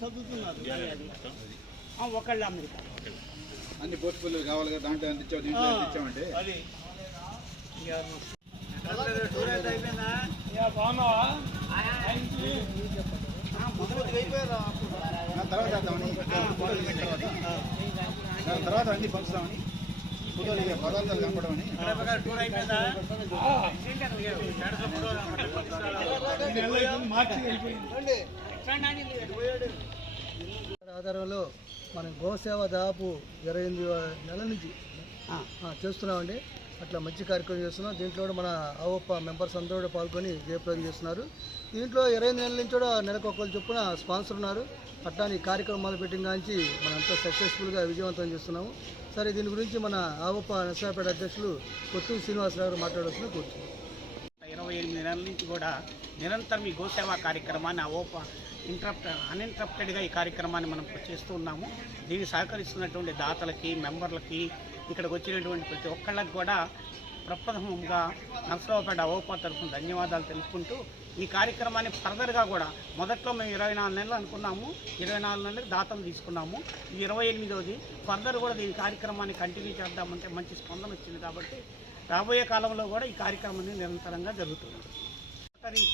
చదువుతున్నారు. ఒకళ్ళు అమెరికా. అన్ని పోర్టుఫోలియో కావాలి కదా దాంట్లో ఎంత ఇచ్చావు దీంట్లో ఎంత ఇచ్చామంటే అది. టూర్ అయితే అయిపోయిందా బాగున్నావా ఆ తర్వాత తర్వాత అన్ని పంచుదామని. ఆధారంలో మనం గోసేవ దాదాపు ఇరవై ఎనిమిది నెలల నుంచి ఆ. చేస్తున్నామండి అట్లా మంచి కార్యక్రమం చేస్తున్నాం. దీంట్లో కూడా మన అవప్ప మెంబర్స్ అందరూ కూడా పాల్గొని జయప్రదం చేస్తున్నారు. దీంట్లో ఇరవై ఎనిమిది నెలల నుంచి కూడా నెలకు ఒకళ్ళు చొప్పున స్పాన్సర్ ఉన్నారు. అట్లానే ఈ కార్యక్రమం మొదలుపెట్టిన కాంచి మనంతా సక్సెస్ఫుల్గా విజయవంతం చేస్తున్నాము. సరే దీని గురించి మన ఆవప్ప నర్సాపేట అధ్యక్షులు కొత్తూరు శ్రీనివాసరావు గారు మాట్లాడాల్సిన కూర్చున్నాం. ఇరవై ఎనిమిది నెలల నుంచి కూడా నిరంతరం ఈ గోసేవా కార్యక్రమాన్ని అవోప ఇంట్రప్ట్ అన్ఇంట్రప్టెడ్గా ఈ కార్యక్రమాన్ని మనం చేస్తూ ఉన్నాము. దీన్ని సహకరిస్తున్నటువంటి దాతలకి మెంబర్లకి ఇక్కడికి వచ్చినటువంటి ప్రతి ఒక్కళ్ళకి కూడా ప్రప్రథమంగా నర్సరావుపేట ఓపా తరఫున ధన్యవాదాలు తెలుపుకుంటూ ఈ కార్యక్రమాన్ని ఫర్దర్గా కూడా మొదట్లో మేము ఇరవై నాలుగు నెలలు అనుకున్నాము ఇరవై నాలుగు నెలలకు దాతలు తీసుకున్నాము. ఇది ఇరవై ఎనిమిదవది ఫర్దర్ కూడా దీని కార్యక్రమాన్ని కంటిన్యూ చేద్దామంటే మంచి స్పందన వచ్చింది కాబట్టి రాబోయే కాలంలో కూడా ఈ కార్యక్రమాన్ని నిరంతరంగా జరుగుతుంది. రోటరీ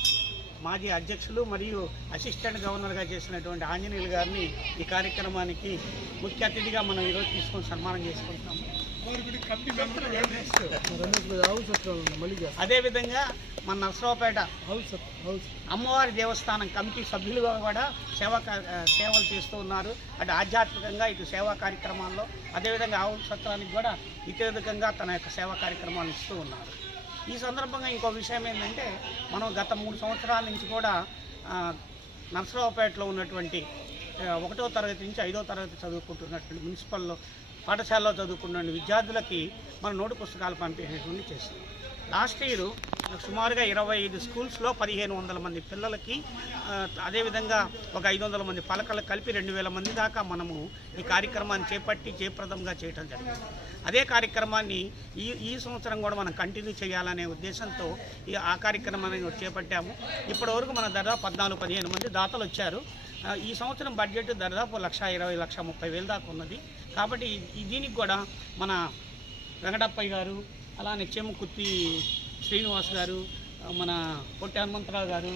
మాజీ అధ్యక్షులు మరియు అసిస్టెంట్ గవర్నర్గా చేసినటువంటి ఆంజనేయులు గారిని ఈ కార్యక్రమానికి ముఖ్య అతిథిగా మనం ఈరోజు తీసుకొని సన్మానం చేసుకుంటున్నాము. అదేవిధంగా మన నర్సరావుపేట హౌస్ అమ్మవారి దేవస్థానం కమిటీ సభ్యులుగా కూడా సేవా సేవలు చేస్తూ ఉన్నారు. అటు ఆధ్యాత్మికంగా ఇటు సేవా కార్యక్రమాల్లో అదేవిధంగా ఆవు సత్రానికి కూడా ఇతేధికంగా తన యొక్క సేవా కార్యక్రమాలు ఇస్తూ ఉన్నారు. ఈ సందర్భంగా ఇంకో విషయం ఏంటంటే మనం గత మూడు సంవత్సరాల నుంచి కూడా నర్సరావుపేటలో ఉన్నటువంటి ఒకటో తరగతి నుంచి ఐదో తరగతి చదువుకుంటున్నటువంటి మున్సిపల్లో పాఠశాలలో చదువుకున్న విద్యార్థులకి మన నోటు పుస్తకాలు పంపించేటువంటి చేస్తున్నాం. లాస్ట్ ఇయర్ సుమారుగా ఇరవై ఐదు స్కూల్స్లో పదిహేను వందల మంది పిల్లలకి అదేవిధంగా ఒక ఐదు వందల మంది పలకలు కలిపి రెండు వేల మంది దాకా మనము ఈ కార్యక్రమాన్ని చేపట్టి జయప్రదంగా చేయడం జరిగింది. అదే కార్యక్రమాన్ని ఈ ఈ సంవత్సరం కూడా మనం కంటిన్యూ చేయాలనే ఉద్దేశంతో ఈ ఆ కార్యక్రమాన్ని చేపట్టాము. ఇప్పటివరకు మన దాదాపు పద్నాలుగు పదిహేను మంది దాతలు వచ్చారు. ఈ సంవత్సరం బడ్జెట్ దాదాపు లక్ష ఇరవై లక్ష ముప్పై వేలు దాకా ఉన్నది. కాబట్టి దీనికి కూడా మన వెంకటప్పయ్య గారు అలానే చెమ్ముకుత్తి శ్రీనివాస్ గారు మన పొట్టి హనుమంతరావు గారు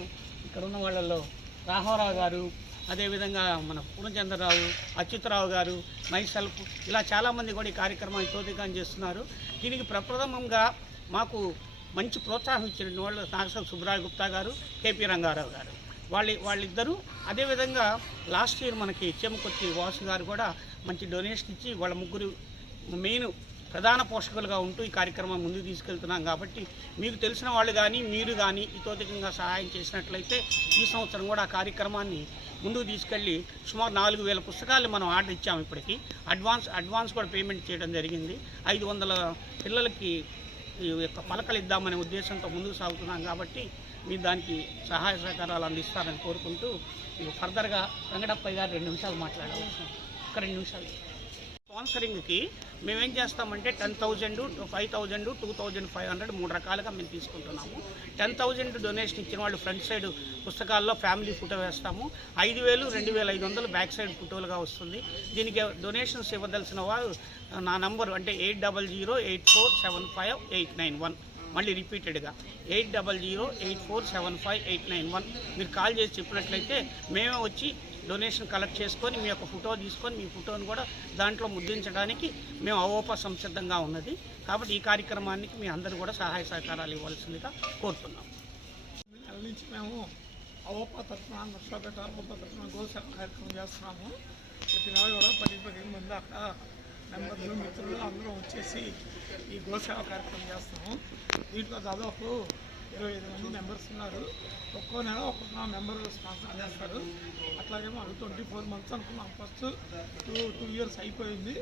ఇక్కడ ఉన్న వాళ్ళల్లో రాఘవరావు గారు అదేవిధంగా మన పూర్ణచంద్రరావు అచ్యుతరావు గారు మైసెల్ఫ్ ఇలా చాలామంది కూడా ఈ కార్యక్రమాన్ని తోదికం చేస్తున్నారు. దీనికి ప్రప్రథమంగా మాకు మంచి ప్రోత్సాహం ఇచ్చిన వాళ్ళు నాగసల్ సుబ్రాయ్ గుప్తా గారు కేపీ రంగారావు గారు. వాళ్ళ వాళ్ళిద్దరూ అదేవిధంగా లాస్ట్ ఇయర్ మనకి చెమకొచ్చి వాసు గారు కూడా మంచి డొనేషన్ ఇచ్చి వాళ్ళ ముగ్గురు మెయిన్ ప్రధాన పోషకులుగా ఉంటూ ఈ కార్యక్రమం ముందుకు తీసుకెళ్తున్నాం కాబట్టి మీకు తెలిసిన వాళ్ళు కానీ మీరు కానీ ఇతోధికంగా సహాయం చేసినట్లయితే ఈ సంవత్సరం కూడా ఆ కార్యక్రమాన్ని ముందుకు తీసుకెళ్ళి సుమారు నాలుగు వేల పుస్తకాలు మనం ఆర్డర్ ఇచ్చాము ఇప్పటికి. అడ్వాన్స్ అడ్వాన్స్ కూడా పేమెంట్ చేయడం జరిగింది. ఐదు వందల పిల్లలకి ఈ యొక్క పలకలు ఇద్దామనే ఉద్దేశంతో ముందుకు సాగుతున్నాం కాబట్టి మీరు దానికి సహాయ సహకారాలు అందిస్తారని కోరుకుంటూ ఫర్దర్గా వెంకటప్పయ్య గారు రెండు నిమిషాలు మాట్లాడవచ్చు ఒక రెండు నిమిషాలు. స్పాన్సరింగ్కి మేమేం చేస్తామంటే ten thousand five thousand two thousand five hundred మూడు రకాలుగా మేము తీసుకుంటున్నాము. టెన్ థౌజండ్ డొనేషన్ ఇచ్చిన వాళ్ళు ఫ్రంట్ సైడ్ పుస్తకాల్లో ఫ్యామిలీ ఫోటో వేస్తాము. ఐదు వేలు రెండు వేల ఐదు వందలు బ్యాక్ సైడ్ ఫోటోలుగా వస్తుంది. దీనికి డొనేషన్స్ ఇవ్వదలసిన వారు నా నంబర్ అంటే eight double zero eight four seven five eight nine one. మళ్ళీ రిపీటెడ్గా eight double zero eight four seven five eight nine one. మీరు కాల్ చేసి చెప్పినట్లయితే మేమే వచ్చి డొనేషన్ కలెక్ట్ చేసుకొని మీ యొక్క ఫోటో తీసుకొని మీ ఫోటోని కూడా దాంట్లో ముద్రించడానికి మేము అవోప సంసిద్ధంగా ఉన్నది. కాబట్టి ఈ కార్యక్రమానికి మీ అందరూ కూడా సహాయ సహకారాలు ఇవ్వాల్సిందిగా కోరుతున్నాం. నెల నుంచి మేము అవోప తరఫున నర్సాపేట అవోప తరఫున గోసేవ కార్యక్రమం చేస్తున్నాము. ప్రతి నెల కూడా పది పదిహేను మంది దాకా మెంబర్లు మిత్రులు అందరూ వచ్చేసి ఈ గోసేవ కార్యక్రమం చేస్తాము దీంట్లో దాదాపు ఇరవై ఐదు మంది మెంబర్స్ ఉన్నారు. ఒక్కో నెల ఒక్కొక్క మెంబర్ స్పాన్సర్ చేస్తారు. అట్లాగే మాకు ట్వంటీ ఫోర్ మంత్స్ అనుకున్నాం. ఫస్ట్ టూ టూ ఇయర్స్ అయిపోయింది.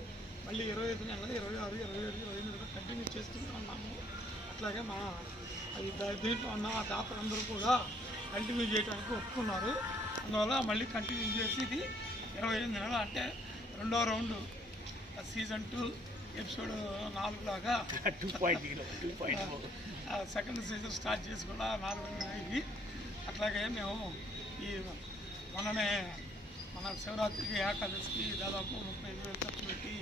మళ్ళీ ఇరవై ఐదు నెలలు ఇరవై ఆరు ఇరవై ఏడు ఇరవై ఎనిమిది కంటిన్యూ చేస్తూనే ఉన్నాము. అట్లాగే మా అది దీంట్లో ఉన్న దాతలందరూ కూడా కంటిన్యూ చేయడానికి ఒప్పుకున్నారు. అందువల్ల మళ్ళీ కంటిన్యూ చేసి ఇది ఇరవై ఎనిమిది నెలలు అంటే రెండో రౌండ్ సీజన్ టూ ఎపిసోడ్ నాలుగు లాగా two point zero two point second season start చేసి కూడా నాలుగు అయ్యి అట్లాగే మేము ఈ మొన్ననే మన శివరాత్రికి ఏకాదశికి దాదాపు ముప్పై ఐదు వేలు ఖర్చు పెట్టి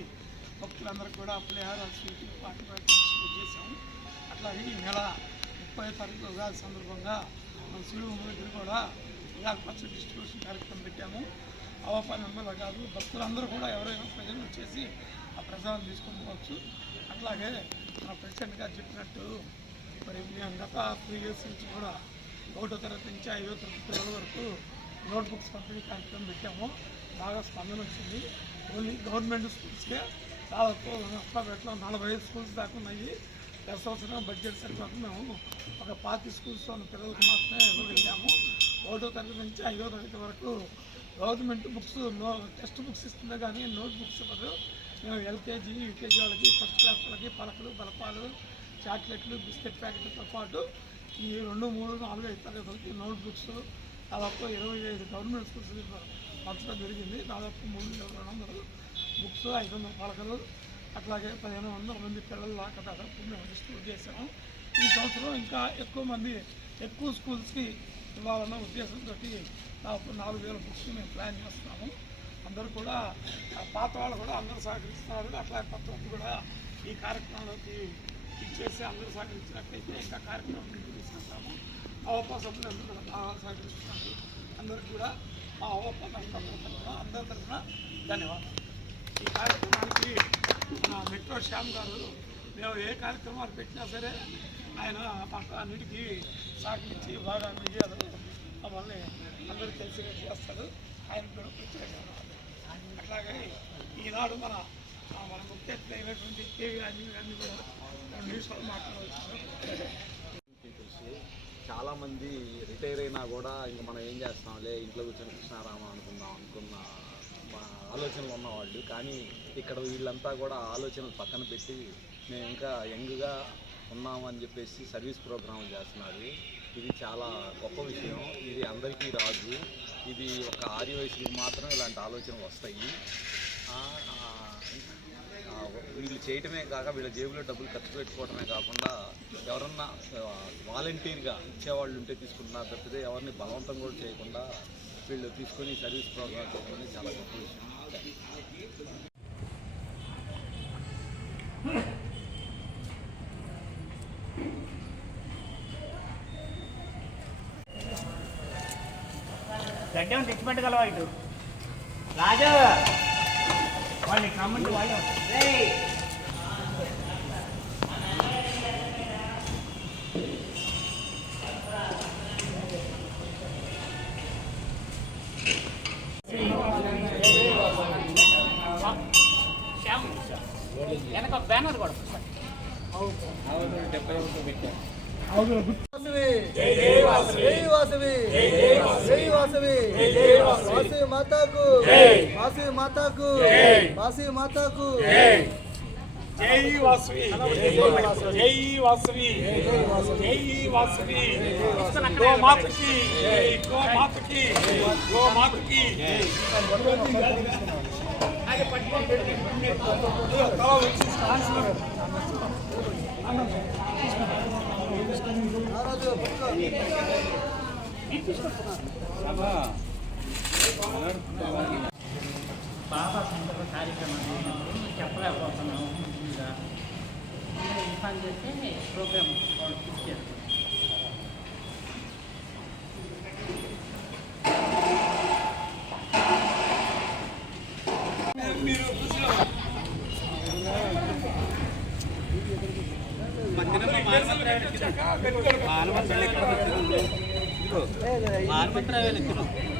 భక్తులందరికీ కూడా పులిహార స్వీట్ పార్టీ చేసాము అట్లాగే ఈ నెల ముప్పై తారీఖు ఉగాది సందర్భంగా మన శివుడు దగ్గర కూడా ఉగాది పచ్చడి డిస్ట్రిబ్యూషన్ కార్యక్రమం పెట్టాము. అవపా మెంబర్లు కాదు భక్తులందరూ కూడా ఎవరైనా ప్రజలు వచ్చేసి ఆ ప్రసాదం తీసుకుని పోవచ్చు. అట్లాగే మన ప్రెసిడెంట్ గారు చెప్పినట్టు మరి మేము గత త్రీ ఇయర్స్ నుంచి కూడా ఒకటో తరగతి నుంచి ఐదో తరగతి పిల్లల వరకు నోట్బుక్స్ పంపిణీ కార్యక్రమం పెట్టాము. బాగా స్పందన వచ్చింది. ఓన్లీ గవర్నమెంట్ స్కూల్స్కే దాదాపు నష్టపేటలో నలభై ఐదు స్కూల్స్ దాకా ఉన్నాయి. గత సంవత్సరం బడ్జెట్ సరిపోక మేము ఒక పాతి స్కూల్స్లో ఉన్న పిల్లలకు మాత్రమే వెళ్ళాము ఒకటో తరగతి నుంచి ఐదో తరగతి వరకు government books no text books ఇస్తుంది కానీ నోట్ బుక్స్ ఇవ్వదు. ఎల్కేజీ యూకేజీ వాళ్ళకి ఫస్ట్ క్లాస్ వాళ్ళకి పలకలు బలపాలు చాక్లెట్లు బిస్కెట్ ప్యాకెట్లతో పాటు ఈ రెండు మూడు నాలుగు ఐదు తరగతులకి నోట్ బుక్స్ దాదాపు ఇరవై ఐదు గవర్నమెంట్ స్కూల్స్ పంచడం జరిగింది. దాదాపు మూడు వేల రెండు వందలు బుక్స్ ఐదు వందల పలకలు అట్లాగే పదిహేను వందల మంది పిల్లల దాకా దాదాపు మేము డిస్ట్రిబ్యూట్ చేశాము. ఈ సంవత్సరం ఇంకా ఎక్కువ మంది ఎక్కువ స్కూల్స్కి ఇవ్వాలన్న ఉద్దేశంతో దాదాపు నాలుగు వేల బుక్స్ మేము ప్లాన్ చేస్తున్నాము. అందరూ కూడా పాత వాళ్ళు కూడా అందరూ సహకరిస్తున్నారు. అట్లా కొత్త కూడా ఈ కార్యక్రమంలోకి ఇచ్చేసి అందరూ సహకరించినట్లయితే ఇంకా కార్యక్రమం తీసుకుంటాము అవపా సభ్యులు అందరూ కూడా బాగా సహకరిస్తున్నారు. అందరికీ కూడా మా అవపా తరఫున అందరి తరఫున ధన్యవాదాలు. ఈ కార్యక్రమానికి మన మెట్రో శ్యామ్ గారు మేము ఏ కార్యక్రమాలు పెట్టినా సరే ఆయన మాకు అన్నిటికీ సహకరించి బాగా విజయాలు మమ్మల్ని అందరూ తెలిసినట్టు చేస్తారు ఆయన కూడా ప్రత్యేక ధన్యవాదాలు. అట్లాగే ఈనాడు మన మన ముఖ్యత్వం అయినటువంటి కేవీ కూడా న్యూస్ మాట్లాడవచ్చు. చాలా మంది రిటైర్ అయినా కూడా ఇంక మనం ఏం చేస్తాంలే ఇంట్లో కూర్చొని కృష్ణారామ అనుకుందాం అనుకున్న ఆలోచనలు ఉన్నవాళ్ళు. కానీ ఇక్కడ వీళ్ళంతా కూడా ఆలోచనలు పక్కన పెట్టి మేము ఇంకా యంగ్గా ఉన్నామని చెప్పేసి సర్వీస్ ప్రోగ్రాం చేస్తున్నారు. ఇది చాలా గొప్ప విషయం. ఇది అందరికీ రాదు. ఇది ఒక ఆర్య వయసులకు మాత్రం ఇలాంటి ఆలోచనలు వస్తాయి. వీళ్ళు చేయటమే కాక వీళ్ళ జేబులో డబ్బులు ఖర్చు పెట్టుకోవటమే కాకుండా ఎవరన్నా వాలంటీర్గా ఇచ్చేవాళ్ళు ఉంటే తీసుకుంటున్నారు తప్పితే ఎవరిని బలవంతం కూడా చేయకుండా వీళ్ళు తీసుకొని సర్వీస్ ప్రోగ్రామ్ చేయడం చాలా గొప్ప విషయం. గడ్డం తెచ్చిపెట్టగలవా ఇటు? రాజు! వాళ్ళని కమ్మండి వాళ్ళు వెనక బ్యానర్ కూడా వాసవి. జై వాసవి జై వాసవి. వాసవి మాతాకు. వాసవి మాతాకు. వాసవి మాతాకు. జై. వాసవి. జై వాసవి. జై వాసవి. గో మాతకి. గో మాతకి. గో మాతకి. తల సందర్భ చెప్పలేకపోతున్నాము ముందుగా మీరు ఇన్ఫార్మ్ చేస్తే ప్రోగ్రామ్ వాళ్ళు ఫిక్స్ చేస్తారు మీరు ఈ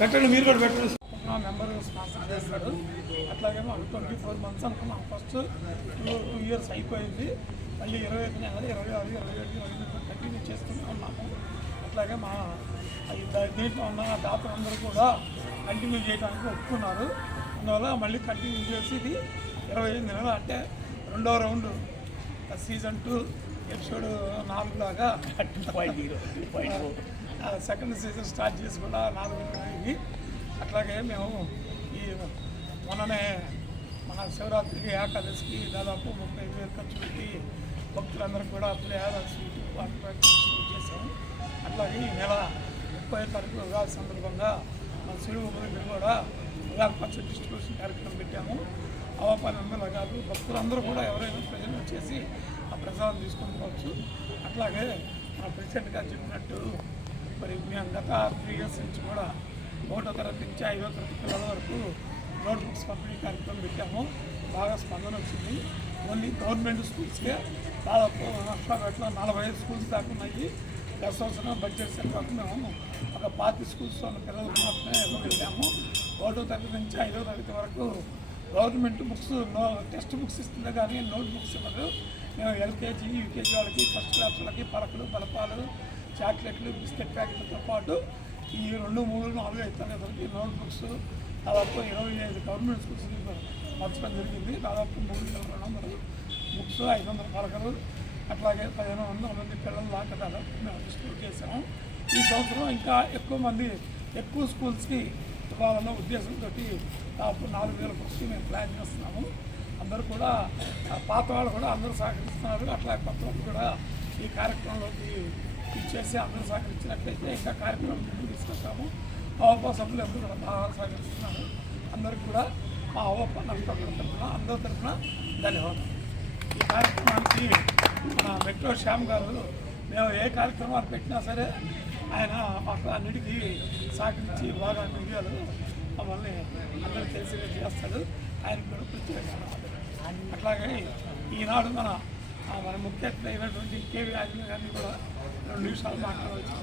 పెట్టండి మీరు కూడా పెట్టండి. నా మెంబర్ స్పాన్సర్ చేస్తాడు. అట్లాగే ట్వంటీ ఫోర్ మంత్స్ అనుకున్నాం. ఫస్ట్ టూ టూ ఇయర్స్ అయిపోయింది. మళ్ళీ ఇరవై ఐదు నెలలు ఇరవై ఆరు ఇరవై ఏడు ఇరవై ఎనిమిది కంటిన్యూ చేస్తూనే ఉన్నాము. అట్లాగే మా దీంట్లో ఉన్న అందరూ కూడా కంటిన్యూ చేయడానికి ఒప్పుకున్నారు. అందువల్ల మళ్ళీ కంటిన్యూ చేసి ఇది ఇరవై ఐదు నెలలు అంటే రెండో రౌండ్. సీజన్ టూ ఎపిసోడ్ నాలుగు లాగా point zero two point second season start చేసి కూడా నాలుగు అయింది. అట్లాగే మేము ఈ మొన్ననే మన శివరాత్రికి ఏకాదశికి దాదాపు ముప్పై వేలు ఖర్చు పెట్టి భక్తులందరికీ కూడా పులిహార స్వీట్ వాటర్ చేసాము అట్లాగే ఈ నెల ముప్పై తారీఖు ఉగాది సందర్భంగా మన శిలువ దగ్గర కూడా ఉగాది పచ్చడి డిస్ట్రిబ్యూషన్ కార్యక్రమం పెట్టాము. అవపాలు అందరూ కాదు భక్తులందరూ కూడా ఎవరైనా ప్రజలు వచ్చేసి ప్రసాదం తీసుకొని పోవచ్చు. అట్లాగే మన ప్రెసిడెంట్ గారు చెప్పినట్టు మరి మేము గత త్రీ ఇయర్స్ నుంచి కూడా ఒకటో తరగతి నుంచి ఐదో తరగతి పిల్లల వరకు నోట్ బుక్స్ పంపిణీ కార్యక్రమం పెట్టాము. బాగా స్పందన వచ్చింది. ఓన్లీ గవర్నమెంట్ స్కూల్స్కే దాదాపు నష్టపేటలో నలభై ఐదు స్కూల్స్ దాకా ఉన్నాయి. గత సంవత్సరం బడ్జెట్ సెంటర్ మేము ఒక పాతి స్కూల్స్ ఉన్న పిల్లలకు మాత్రమే ఇవ్వగలిగాము. ఒకటో తరగతి నుంచి ఐదో తరగతి వరకు government books no text books ఇస్తుంది కానీ నోట్ బుక్స్ ఇవ్వదు మేము ఎల్కేజీ యూకేజీ వాళ్ళకి ఫస్ట్ క్లాస్ వాళ్ళకి పలకలు బలపాలు చాక్లెట్లు బిస్కెట్ ప్యాకెట్లతో పాటు ఈ రెండు మూడు నాలుగు ఐదు తరగతులకి నోట్ బుక్స్ దాదాపు ఇరవై ఐదు గవర్నమెంట్ స్కూల్స్ పంచడం జరిగింది. దాదాపు మూడు వేల రెండు వందలు బుక్స్ ఐదు వందల పలకలు అట్లాగే పదిహేను వందల మంది పిల్లలు దాకా దాదాపు మేము డిస్ట్రిబ్యూట్ చేసాము ఈ సంవత్సరం ఇంకా ఎక్కువ మంది ఎక్కువ స్కూల్స్కి ఇవ్వాలన్న ఉద్దేశంతో దాదాపు నాలుగు వేల బుక్స్కి మేము ప్లాన్ చేస్తున్నాము. అందరూ కూడా పాత వాళ్ళు కూడా అందరూ సహకరిస్తున్నారు. అట్లా కొత్త వాళ్ళు కూడా ఈ కార్యక్రమంలోకి ఇచ్చేసి అందరూ సహకరించినట్లయితే ఇంకా కార్యక్రమం ముందుకు తీసుకొస్తాము. అవపా సభ్యులు అందరూ కూడా బాగా సహకరిస్తున్నారు. అందరికి కూడా మా అవపా నమ్మకం తరఫున అందరి తరఫున ధన్యవాదాలు. ఈ కార్యక్రమానికి మన మెట్రో శ్యామ్ గారు మేము ఏ కార్యక్రమాలు పెట్టినా సరే ఆయన మాకు అన్నిటికీ సహకరించి బాగా మీడియాలో మమ్మల్ని అందరూ తెలిసి చేస్తాడు ఆయన కూడా ప్రత్యేక అట్లాగే ఈనాడు మన మన ముఖ్య అయినటువంటి కేవీ ఆంజనేయ గారిని కూడా రెండు నిమిషాలు మాట్లాడవచ్చు